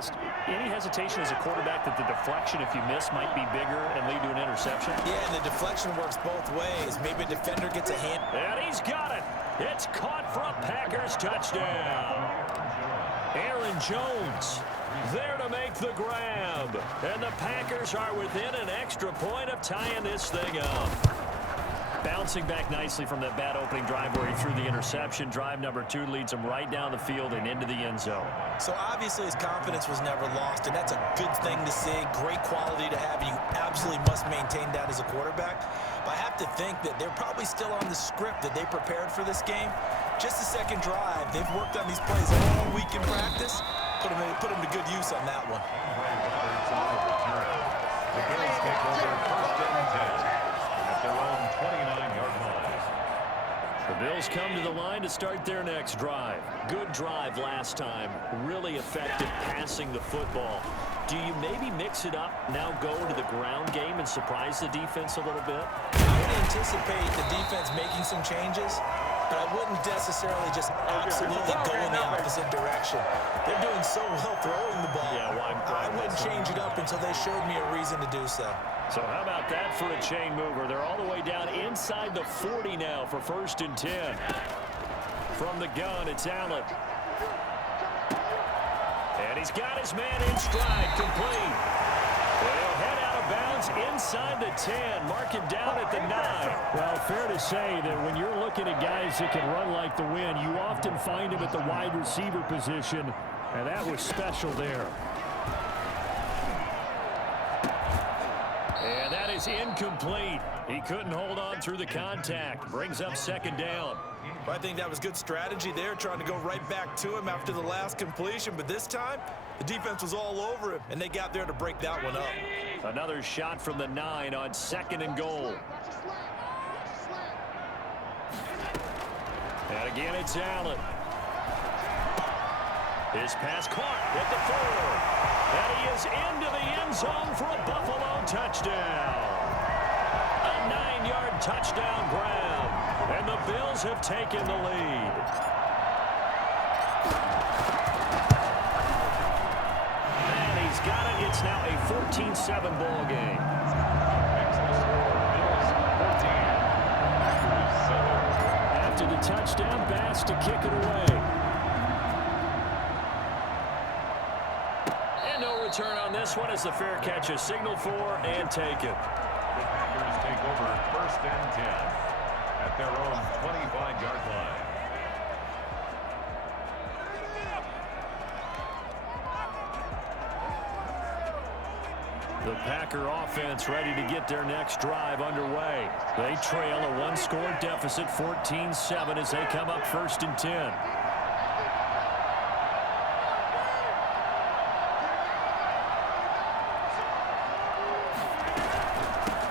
past. Any hesitation as a quarterback that the deflection, if you miss, might be bigger and lead to an interception? Yeah, and the deflection works both ways. Maybe a defender gets a hand. And he's got it. It's caught for a Packers touchdown. Aaron Jones there to make the grab. And the Packers are within an extra point of tying this thing up. Bouncing back nicely from that bad opening drive where he threw the interception. Drive number 2 leads him right down the field and into the end zone. So obviously his confidence was never lost, and that's a good thing to see. Great quality to have. You absolutely must maintain that as a quarterback. But I have to think that they're probably still on the script that they prepared for this game. Just the second drive. They've worked on these plays all week in practice. Put them to good use on that one. The Bills take over 1st and 10 at their own 29-yard line. The Bills come to the line to start their next drive. Good drive last time. Really effective passing the football. Do you maybe mix it up, now go into the ground game and surprise the defense a little bit? I would anticipate the defense making some changes, but I wouldn't necessarily just absolutely go in the opposite direction. They're doing so well throwing the ball. Yeah, well, I wouldn't change it up until they showed me a reason to do so. So how about that for a chain mover? They're all the way down inside the 40 now for 1st and 10. From the gun, it's Allen. And he's got his man in stride, complete. He'll head out of bounds inside the 10. Mark him down at the 9. Well, fair to say that when you're looking at guys that can run like the wind, you often find him at the wide receiver position, and that was special there. And that is incomplete. He couldn't hold on through the contact. Brings up 2nd down. I think that was good strategy there, trying to go right back to him after the last completion. But this time, the defense was all over him, and they got there to break that one up. Another shot from the 9 on 2nd and goal. And again, it's Allen. His pass caught at the 4. And he is into the end zone for a Buffalo touchdown. A 9-yard touchdown grab. And the Bills have taken the lead. And he's got it. It's now a 14-7 ball game. After the touchdown, Bass to kick it away. And no return on this one as the fair catch is signaled for and taken. The Packers take over 1st and 10 at their own 25-yard line. The Packer offense ready to get their next drive underway. They trail a 1-score deficit, 14-7, as they come up 1st and 10.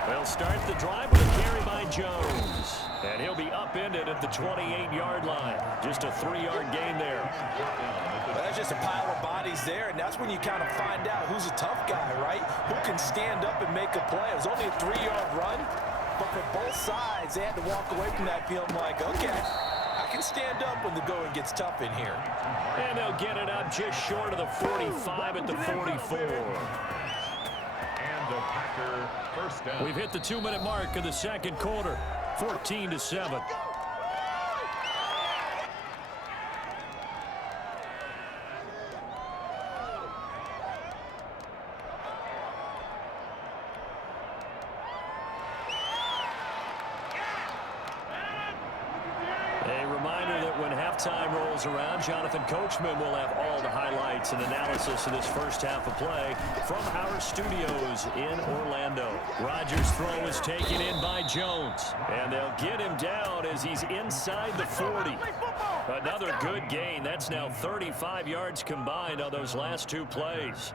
They'll start the drive with a carry by Jones. And he'll be upended at the 28-yard line. Just a 3-yard gain there. Well, that's just a pile of bodies there, and that's when you kind of find out who's a tough guy, right? Who can stand up and make a play. It was only a 3-yard run, but for both sides, they had to walk away from that feeling like, okay, I can stand up when the going gets tough in here. And they'll get it up just short of the 45 at the 44. And the Packer 1st down. We've hit the 2-minute mark of the 2nd quarter, 14-7. Time rolls around. Jonathan Coachman will have all the highlights and analysis of this first half of play from our studios in Orlando. Rodgers' throw is taken in by Jones, and they'll get him down as he's inside the 40. Another good gain. That's now 35 yards combined on those last 2 plays.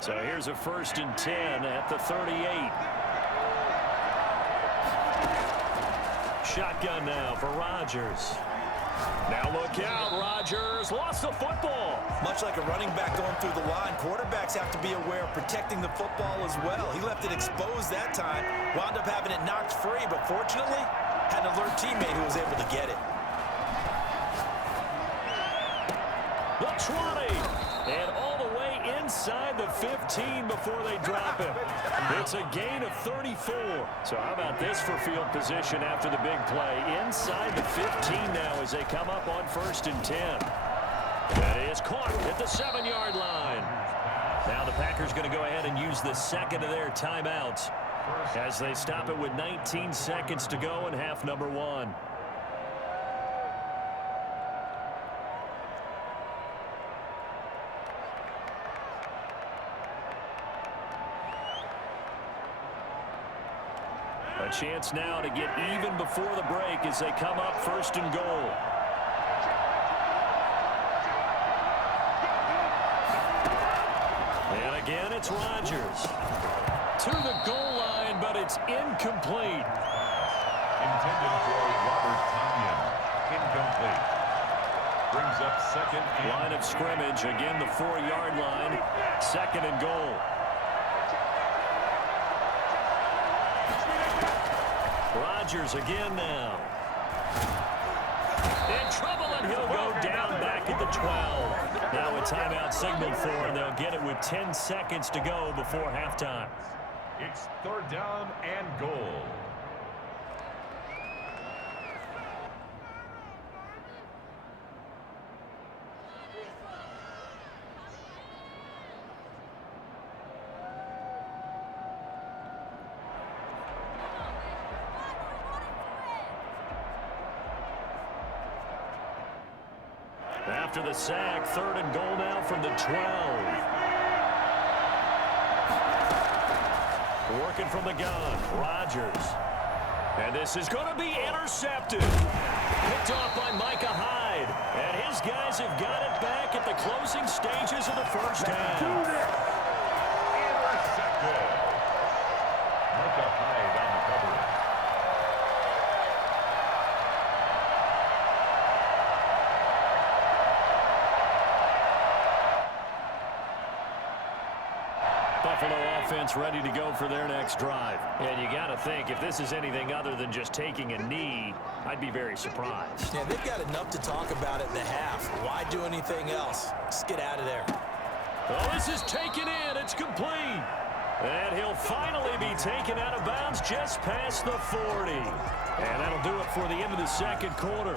So here's a 1st and 10 at the 38. Shotgun now for Rodgers. Now look out, Rodgers lost the football. Much like a running back going through the line, quarterbacks have to be aware of protecting the football as well. He left it exposed that time, wound up having it knocked free, but fortunately, had an alert teammate who was able to get it. The 20, inside the 15 before they drop him. It's a gain of 34. So how about this for field position after the big play? Inside the 15 now as they come up on 1st and 10. That is caught at the 7-yard line. Now the Packers going to go ahead and use the second of their timeouts as they stop it with 19 seconds to go in half number 1. A chance now to get even before the break as they come up 1st and goal. And again, it's Rodgers. To the goal line, but it's incomplete. Intended for Robert Tonyan. Incomplete. Brings up 2nd and Line of scrimmage, again the 4-yard line. 2nd and goal. Rodgers again now. In trouble, and he'll go down back at the 12. Now a timeout signaled for, and they'll get it with 10 seconds to go before halftime. It's 3rd down and goal. After the sack, 3rd and goal now from the 12. Working from the gun, Rodgers. And this is going to be intercepted. Picked off by Micah Hyde. And his guys have got it back at the closing stages of the first half. Intercepted. Micah Hyde on the cover. Buffalo offense ready to go for their next drive. And you got to think, if this is anything other than just taking a knee, I'd be very surprised. Yeah, they've got enough to talk about it in the half. Why do anything else? Just get out of there. Oh, this is taken in. It's complete. And he'll finally be taken out of bounds just past the 40. And that'll do it for the end of the 2nd quarter.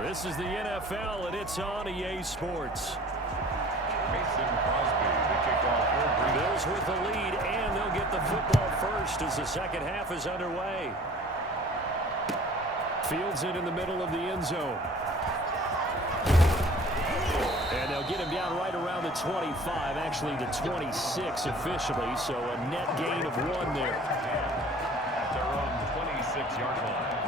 This is the NFL, and it's on EA Sports. Mason Crosby, the kickoff. Bills with the lead, and they'll get the football first as the 2nd half is underway. Fields it in the middle of the end zone. And they'll get him down right around the 25, actually the 26 officially, so a net gain of 1 there. At their own 26-yard line.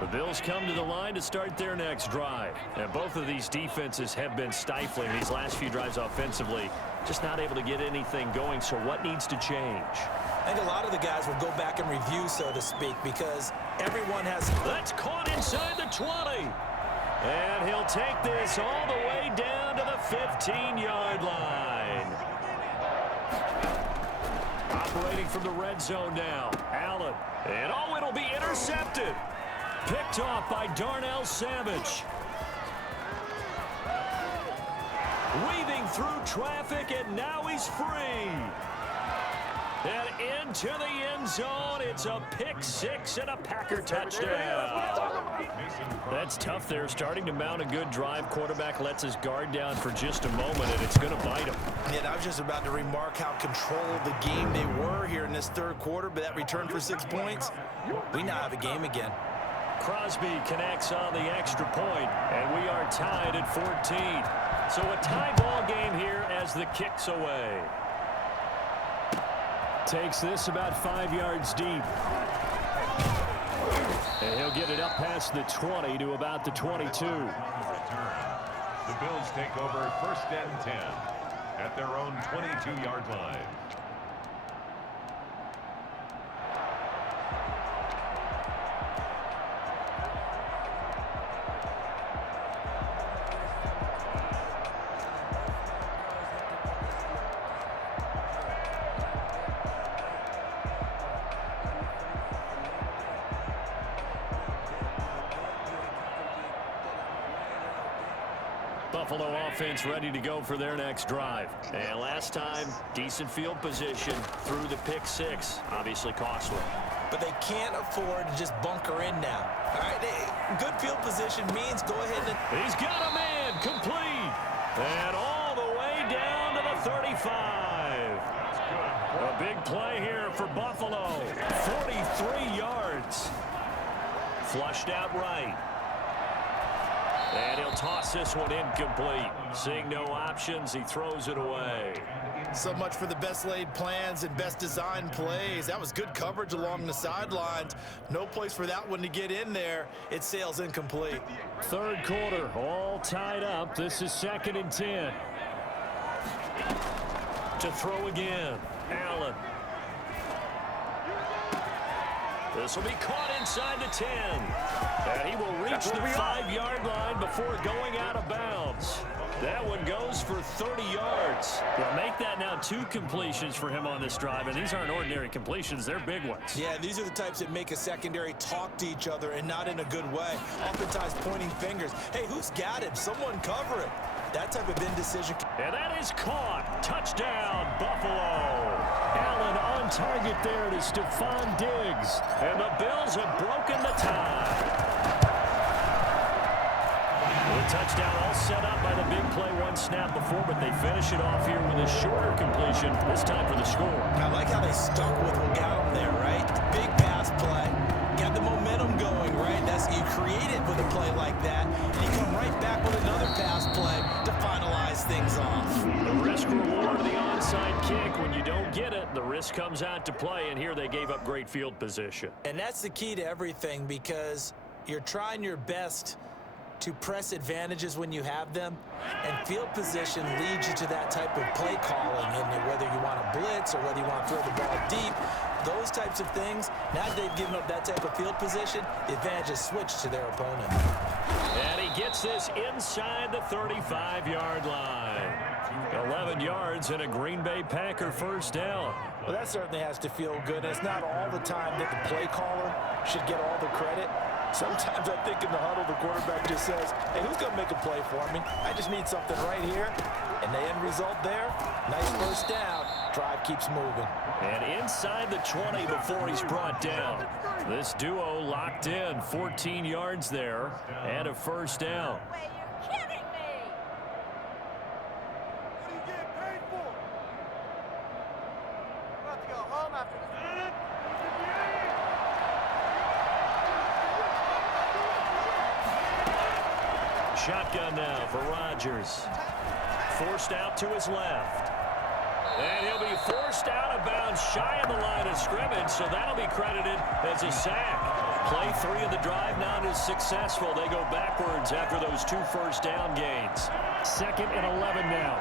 The Bills come to the line to start their next drive. And both of these defenses have been stifling these last few drives offensively. Just not able to get anything going, so what needs to change? I think a lot of the guys will go back and review, so to speak, because everyone has... That's caught inside the 20. And he'll take this all the way down to the 15-yard line. Operating from the red zone now. Allen. And oh, it'll be intercepted. Picked off by Darnell Savage. Weaving through traffic, and now he's free. And into the end zone, it's a pick-6 and a Packer touchdown. That's tough there, starting to mount a good drive. Quarterback lets his guard down for just a moment, and it's going to bite him. And I was just about to remark how controlled the game they were here in this 3rd quarter, but that return for 6 points, we now have a game again. Crosby connects on the extra point, and we are tied at 14. So a tie ball game here as the kick's away. Takes this about 5 yards deep. And he'll get it up past the 20 to about the 22. The Bills take over 1st and 10 at their own 22-yard line. Buffalo offense ready to go for their next drive. And last time, decent field position through the pick six. Obviously costly. But they can't afford to just bunker in now. All right, good field position means go ahead and... He's got a man complete. And all the way down to the 35. A big play here for Buffalo. 43 yards. Flushed out right. And he'll toss this one incomplete. Seeing no options, he throws it away. So much for the best laid plans and best designed plays. That was good coverage along the sidelines. No place for that one to get in there. It sails incomplete. Third quarter, all tied up. This is 2nd and 10. To throw again. Allen. This will be caught inside the 10. And he will reach the 5-yard line before going out of bounds. That one goes for 30 yards. Well, make that now 2 completions for him on this drive, and these aren't ordinary completions. They're big ones. Yeah, these are the types that make a secondary talk to each other and not in a good way. Oftentimes pointing fingers. Hey, who's got him? Someone cover it. That type of indecision. And that is caught. Touchdown, Buffalo. Allen on target there to Stephon Diggs. And the Bills have broken the tie. The touchdown all set up by the big play one snap before, but they finish it off here with a shorter completion, this time for the score. I like how they stuck with what got them there, right? Big pass play. Got the momentum going, right? That's you create it with a play like that, and you come right back with another pass play to finalize things off. The risk reward of the onside kick. When you don't get it, the risk comes out to play, and here they gave up great field position. And that's the key to everything, because you're trying your best to press advantages when you have them, and field position leads you to that type of play calling, and whether you want to blitz or whether you want to throw the ball deep, those types of things. Now that they've given up that type of field position, the advantage is switched to their opponent. And he gets this inside the 35-yard line. 11 yards and a Green Bay Packer first down. Well, that certainly has to feel good. It's not all the time that the play caller should get all the credit. Sometimes I think in the huddle, the quarterback just says, hey, who's going to make a play for me? I just need something right here. And the end result there, nice first down. Drive keeps moving. And inside the 20 before he's brought down. This duo locked in, 14 yards there, and a first down. You're kidding me. What are you getting paid for? I'm about to go home after this. Shotgun now for Rodgers. Forced out to his left. And he'll be forced out of bounds shy of the line of scrimmage, so that'll be credited as a sack. Play 3 of the drive not as successful. They go backwards after those 2 first down gains. 2nd and 11 now.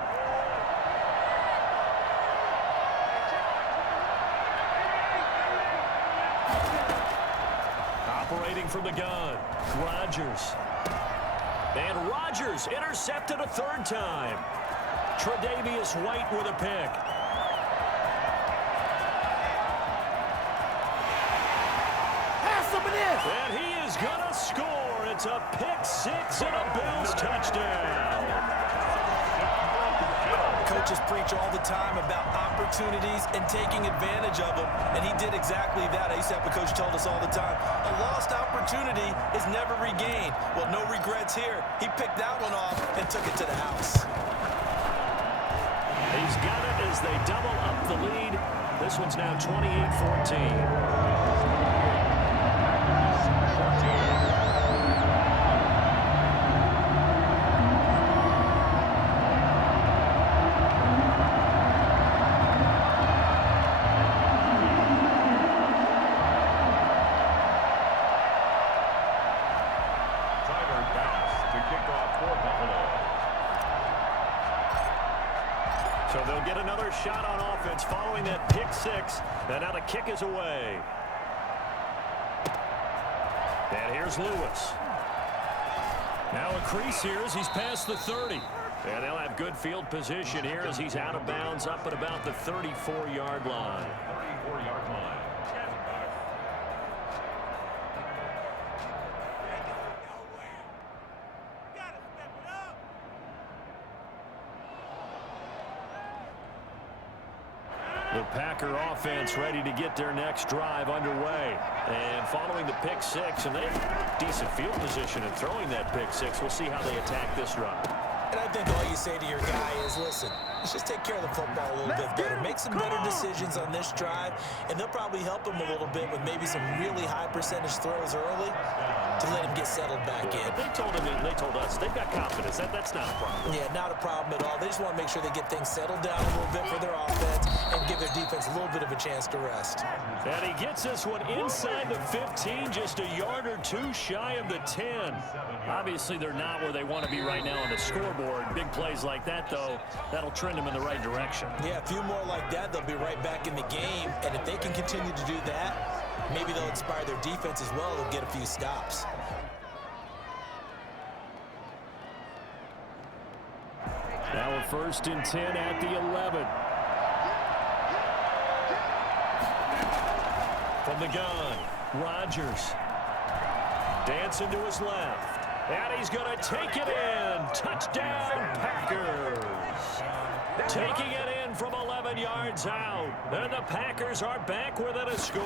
Operating from the gun, Rodgers. And Rodgers intercepted a 3rd time. Tre'Davious White with a pick. Pass him this. And he is going to score. It's a pick 6 and a Bills touchdown. Coaches preach all the time about opportunities and taking advantage of them, and he did exactly that. I used to have a coach tell us all the time, a lost opportunity is never regained. Well, no regrets here. He picked that one off and took it to the house. He's got it as they double up the lead. This one's now 28-14. So they'll get another shot on offense following that pick 6. And now the kick is away. And here's Lewis. Now a crease here as he's past the 30. And they'll have good field position here as he's out of bounds up at about the 34-yard line. 34-yard line. The Packer offense ready to get their next drive underway. And following the pick six, and they have decent field position in throwing that pick six. We'll see how they attack this drive. And I think all you say to your guy is, listen, let's just take care of the football a little bit better. Make some better decisions on this drive, and they'll probably help him a little bit with maybe some really high percentage throws early to let him get settled back in. They told him, they told us, they've got confidence. That's not a problem. Yeah, not a problem at all. They just want to make sure they get things settled down a little bit for their offense and give their defense a little bit of a chance to rest. And he gets this one inside the 15, just a yard or two shy of the 10. Obviously, they're not where they want to be right now on the scoreboard. Big plays like that, though, that'll trend them in the right direction. Yeah, a few more like that, they'll be right back in the game. And if they can continue to do that, maybe they'll inspire their defense as well. They'll get a few stops. Now a 1st and 10 at the 11. From the gun, Rodgers. Dancing to his left. And he's going to take it in. Touchdown, Packers. Taking it in from 11 yards out. And the Packers are back within a score.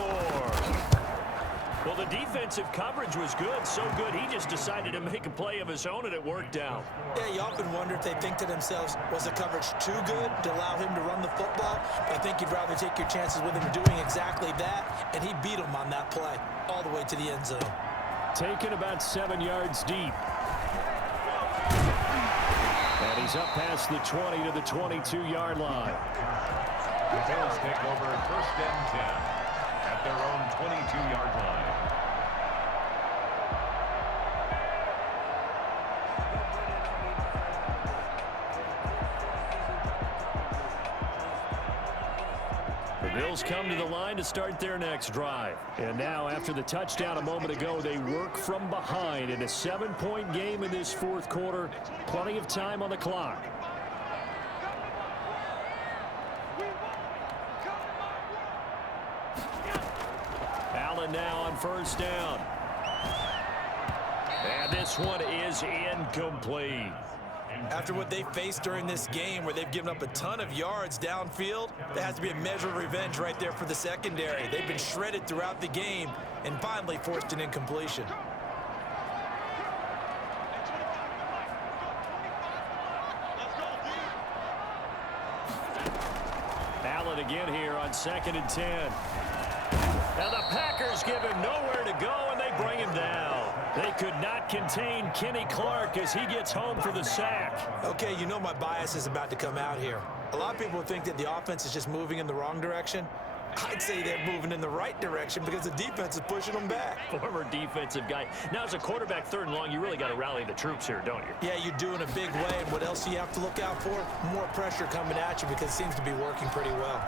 Well, the defensive coverage was good. So good, he just decided to make a play of his own, and it worked out. Yeah, you often wonder if they think to themselves, was the coverage too good to allow him to run the football? But I think you'd rather take your chances with him doing exactly that, and he beat him on that play all the way to the end zone. Taken about 7 yards deep. And he's up past the 20 to the 22-yard line. The Bills take over 1st and 10 at their own 22-yard line. The Bills come to the line to start their next drive. And now, after the touchdown a moment ago, they work from behind in a 7-point game in this 4th quarter. Plenty of time on the clock. Allen now on 1st down. And this one is incomplete. After what they faced during this game where they've given up a ton of yards downfield, there has to be a measure of revenge right there for the secondary. They've been shredded throughout the game and finally forced an incompletion. Allen again here on 2nd and 10. Now the Packers give him nowhere to go, and they bring him down. They could not contain Kenny Clark as he gets home for the sack. Okay, you know my bias is about to come out here. A lot of people think that the offense is just moving in the wrong direction. I'd say they're moving in the right direction because the defense is pushing them back. Former defensive guy. Now, as a quarterback 3rd and long, you really got to rally the troops here, don't you? Yeah, you do in a big way. And what else do you have to look out for? More pressure coming at you because it seems to be working pretty well.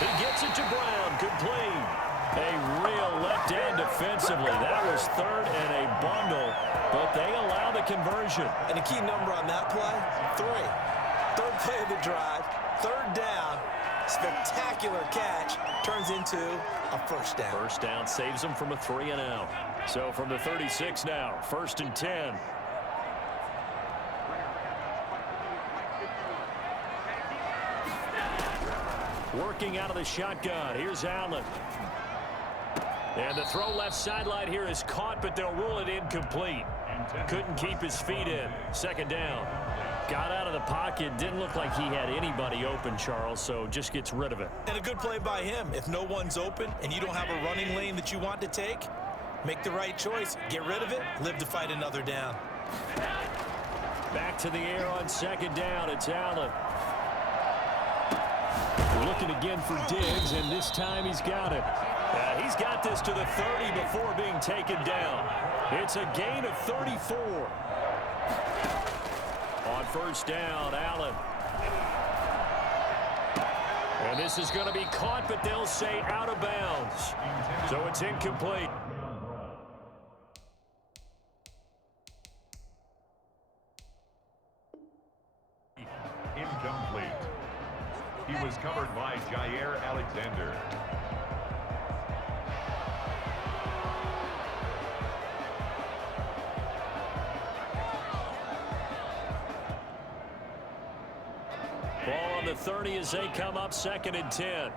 He gets it to Brown. Good play. A real letdown defensively. That was 3rd and a bundle, but they allow the conversion. And a key number on that play, 3. 3rd play of the drive, 3rd down, spectacular catch, turns into a 1st down. 1st down saves them from a 3 and out. So from the 36 now, 1st and 10. Working out of the shotgun. Here's Allen. And the throw left sideline here is caught, but they'll rule it incomplete. Couldn't keep his feet in. 2nd down. Got out of the pocket. Didn't look like he had anybody open, Charles, so just gets rid of it. And a good play by him. If no one's open and you don't have a running lane that you want to take, make the right choice. Get rid of it. Live to fight another down. Back to the air on 2nd down. It's Allen. Looking again for Diggs, and this time he's got it. He's got this to the 30 before being taken down. It's a gain of 34. On 1st down, Allen. And this is going to be caught, but they'll say out of bounds. So it's incomplete. Incomplete. He was covered by Jair Alexander. Ball on the 30 as they come up 2nd and 10.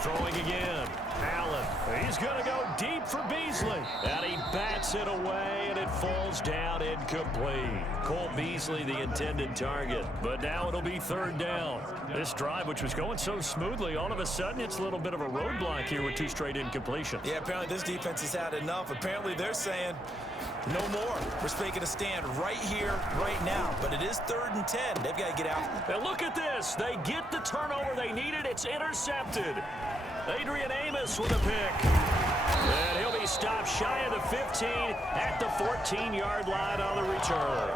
Throwing again. Allen. He's going to go deep for Beasley. And he bats it away, and it falls down incomplete. Cole Beasley, the intended target. But now it'll be 3rd down. This drive, which was going so smoothly, all of a sudden it's a little bit of a roadblock here with 2 straight incompletions. Yeah, apparently this defense has had enough. Apparently they're saying, no more. We're making a stand right here, right now. But it is 3rd and 10. They've got to get out. Now look at this. They get the turnover they needed. It's intercepted. Adrian Amos with a pick. And he'll be stopped shy of the 15 at the 14-yard line on the return.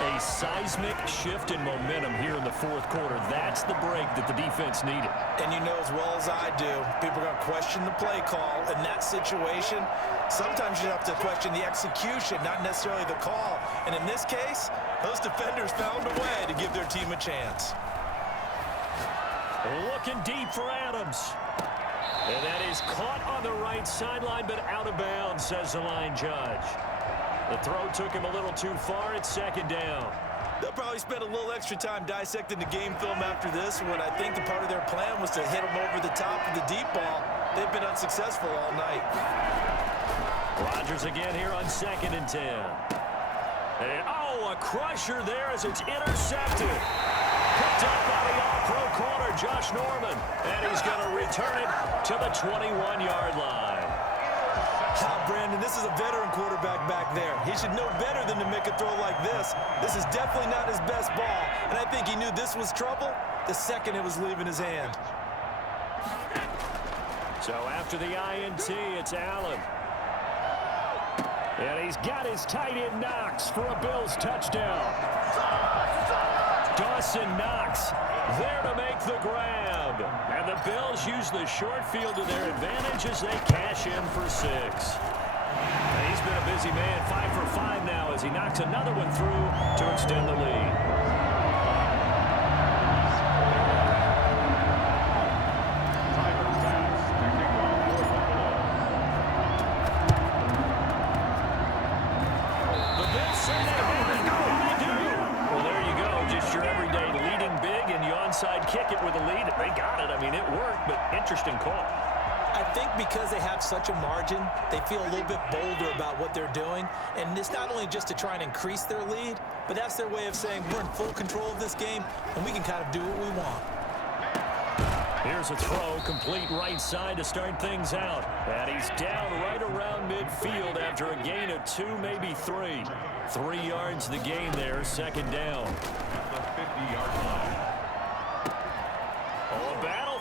A seismic shift in momentum here in the 4th quarter. That's the break that the defense needed. And you know as well as I do, people are going to question the play call in that situation. Sometimes you have to question the execution, not necessarily the call. And in this case, those defenders found a way to give their team a chance. Looking deep for Adams. And that is caught on the right sideline, but out of bounds, says the line judge. The throw took him a little too far. It's 2nd down. They'll probably spend a little extra time dissecting the game film after this one. I think the part of their plan was to hit them over the top of the deep ball. They've been unsuccessful all night. Rodgers again here on 2nd and 10. And, a crusher there as it's intercepted. Picked up by the all-pro corner, Josh Norman. And he's going to return it to the 21-yard line. Brandon, this is a veteran quarterback back there. He should know better than to make a throw like this. This is definitely not his best ball. And I think he knew this was trouble the second it was leaving his hand. So after the INT, it's Allen. And he's got his tight end Knox for a Bills touchdown. Dawson Knox there to make the grab. And the Bills use the short field to their advantage as they cash in for 6. And he's been a busy man, 5 for 5 now as he knocks another one through to extend the lead. Kick it with a lead. They got it. I mean, it worked, but interesting call. I think because they have such a margin, they feel a little bit bolder about what they're doing. And it's not only just to try and increase their lead, but that's their way of saying we're in full control of this game, and we can kind of do what we want. Here's a throw, complete right side to start things out. And he's down right around midfield after a gain of 2, maybe 3. 3 yards the gain there, 2nd down. At the 50-yard line.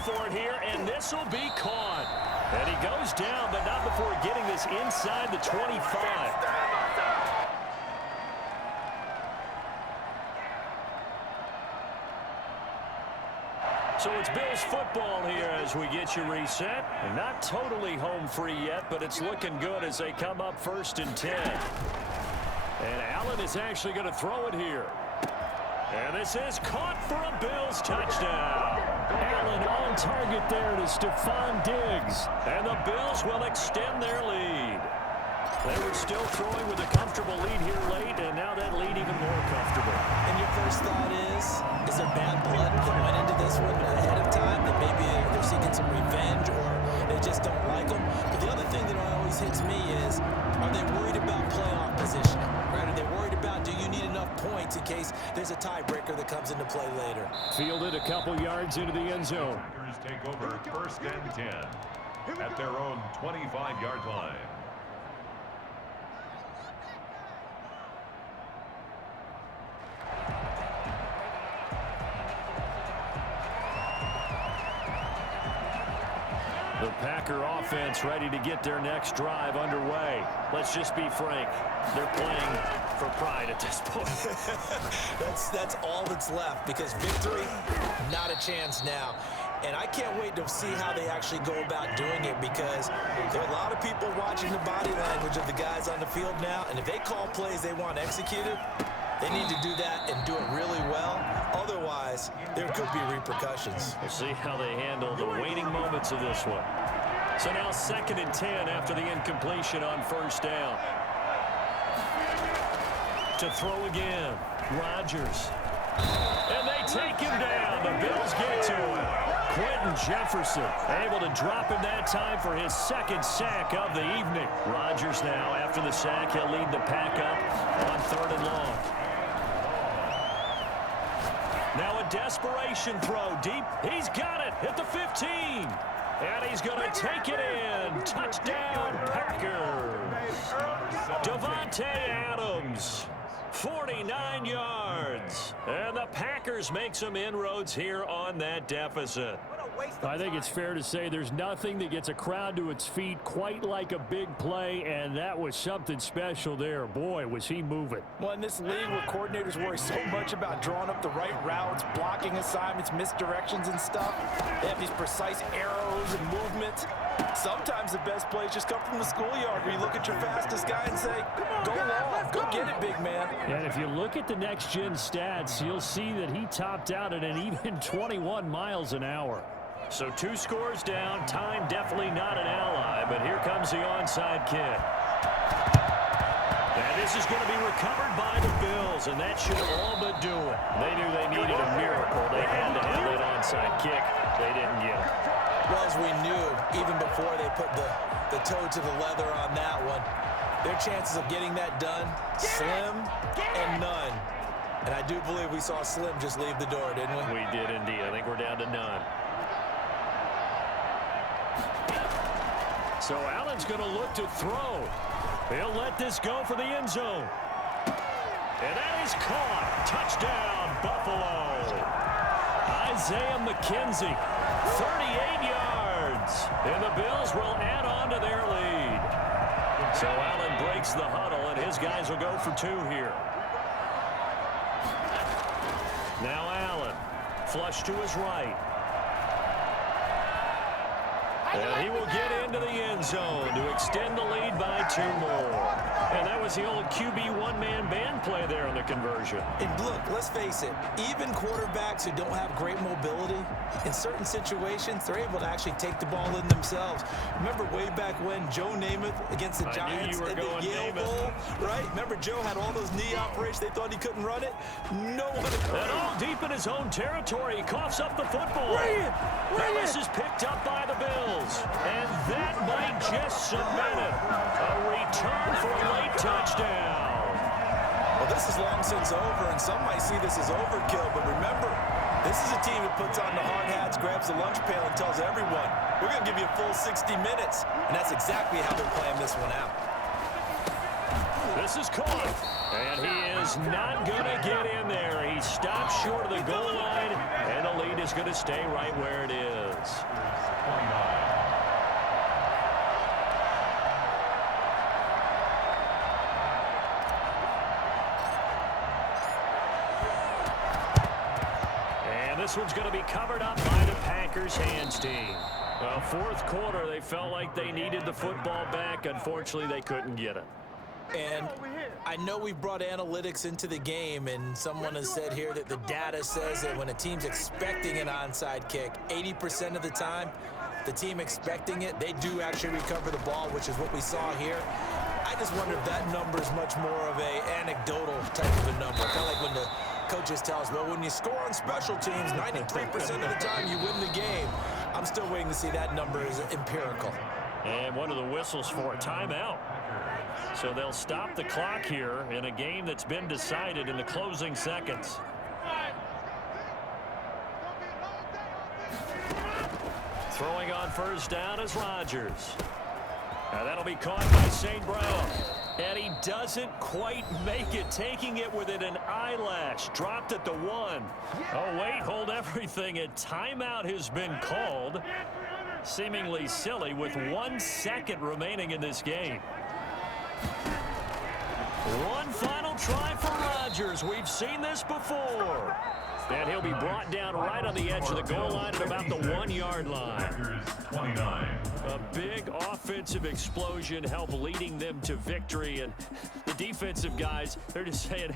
For it here, and this will be caught. And he goes down, but not before getting this inside the 25. So it's Bills football here as we get you reset. And not totally home free yet, but it's looking good as they come up 1st and 10. And Allen is actually going to throw it here. And this is caught for a Bills touchdown. Allen on target there to Stephon Diggs. And the Bills will extend their lead. They were still throwing with a comfortable lead here late, and now that lead even more comfortable. And your first thought is there bad blood that went into this one ahead of time? That maybe they're seeking some revenge or they just don't like them? But the other thing that always hits me is, are they worried about playoff positioning? Right? Are they worried about, do you need enough points in case there's a tiebreaker that comes into play later? Fielded a couple yards into the end zone. Packers take over 1st and 10 at their own 25-yard line. The Packer offense ready to get their next drive underway. Let's just be frank. They're playing for pride at this point. That's all that's left, because victory, not a chance now. And I can't wait to see how they actually go about doing it, because there are a lot of people watching the body language of the guys on the field now, and if they call plays they want executed, they need to do that and do it really well. Otherwise, there could be repercussions. We'll see how they handle the waiting moments of this one. So now 2nd and 10 after the incompletion on 1st down. To throw again. Rodgers. And they take him down. The Bills get to him. Quentin Jefferson able to drop him that time for his second sack of the evening. Rodgers now, after the sack, he'll lead the pack up on 3rd and long. Now a desperation throw deep. He's got it at the 15. And he's going to take it in. Touchdown, Packers. Davante Adams. 49 yards. And the Packers make some inroads here on that deficit. I think it's fair to say there's nothing that gets a crowd to its feet quite like a big play, and that was something special there. Boy, was he moving. Well, in this league where coordinators worry so much about drawing up the right routes, blocking assignments, misdirections and stuff, they have these precise arrows and movements. Sometimes the best plays just come from the schoolyard where you look at your fastest guy and say, go long, go get it, big man. And if you look at the next-gen stats, you'll see that he topped out at an even 21 miles an hour. So 2 scores down. Time definitely not an ally, but here comes the onside kick. And this is going to be recovered by the Bills, and that should all but do it. They knew they needed a miracle. They had to have that onside kick. They didn't get it. Well, as we knew, even before they put the toe to the leather on that one, their chances of getting that done, slim and none. And I do believe we saw Slim just leave the door, didn't we? We did indeed. I think we're down to none. So Allen's going to look to throw. He'll let this go for the end zone. And that is caught. Touchdown, Buffalo. Isaiah McKenzie, 38 yards. And the Bills will add on to their lead. So Allen breaks the huddle, and his guys will go for 2 here. Now Allen, flush to his right. And he will get into the end zone to extend the lead by 2 more. And that was the old QB one-man band play there on the conversion. And look, let's face it, even quarterbacks who don't have great mobility, in certain situations, they're able to actually take the ball in themselves. Remember way back when Joe Namath against the Giants at the Yale Bowl, right? Remember Joe had all those knee operations. They thought he couldn't run it. No one. And all deep in his own territory, he coughs up the football. And this is picked up by the Bills. And that might just cement it. A return for a late touchdown. Well, this is long since over, and some might see this as overkill, but remember, this is a team that puts on the hard hats, grabs the lunch pail, and tells everyone, we're going to give you a full 60 minutes. And that's exactly how they're playing this one out. This is caught. And he is not going to get in there. He stops short of the goal line, and the lead is going to stay right where it is. 29. This one's going to be covered up by the Packers hands team. Fourth quarter, they felt like they needed the football back. Unfortunately, they couldn't get it. And I know we've brought analytics into the game, and someone has said here that the data says that when a team's expecting an onside kick, 80% of the time, the team expecting it, they do actually recover the ball, which is what we saw here. I just wonder if that number is much more of a anecdotal type of a number. Kind of like when the coaches tell us, well, when you score on special teams, 93% of the time you win the game. I'm still waiting to see that number is empirical. And one of the whistles for a timeout. So they'll stop the clock here in a game that's been decided in the closing seconds. Throwing on first down is Rodgers. Now that'll be caught by St. Brown. And he doesn't quite make it, taking it within an eyelash. Dropped at the 1. Oh, wait, hold everything. A timeout has been called. Seemingly silly with 1 second remaining in this game. One final try for Rodgers. We've seen this before. And he'll be brought down right on the edge of the goal line at about the 1-yard line. 29. A big offensive explosion helped leading them to victory. And the defensive guys, they're just saying,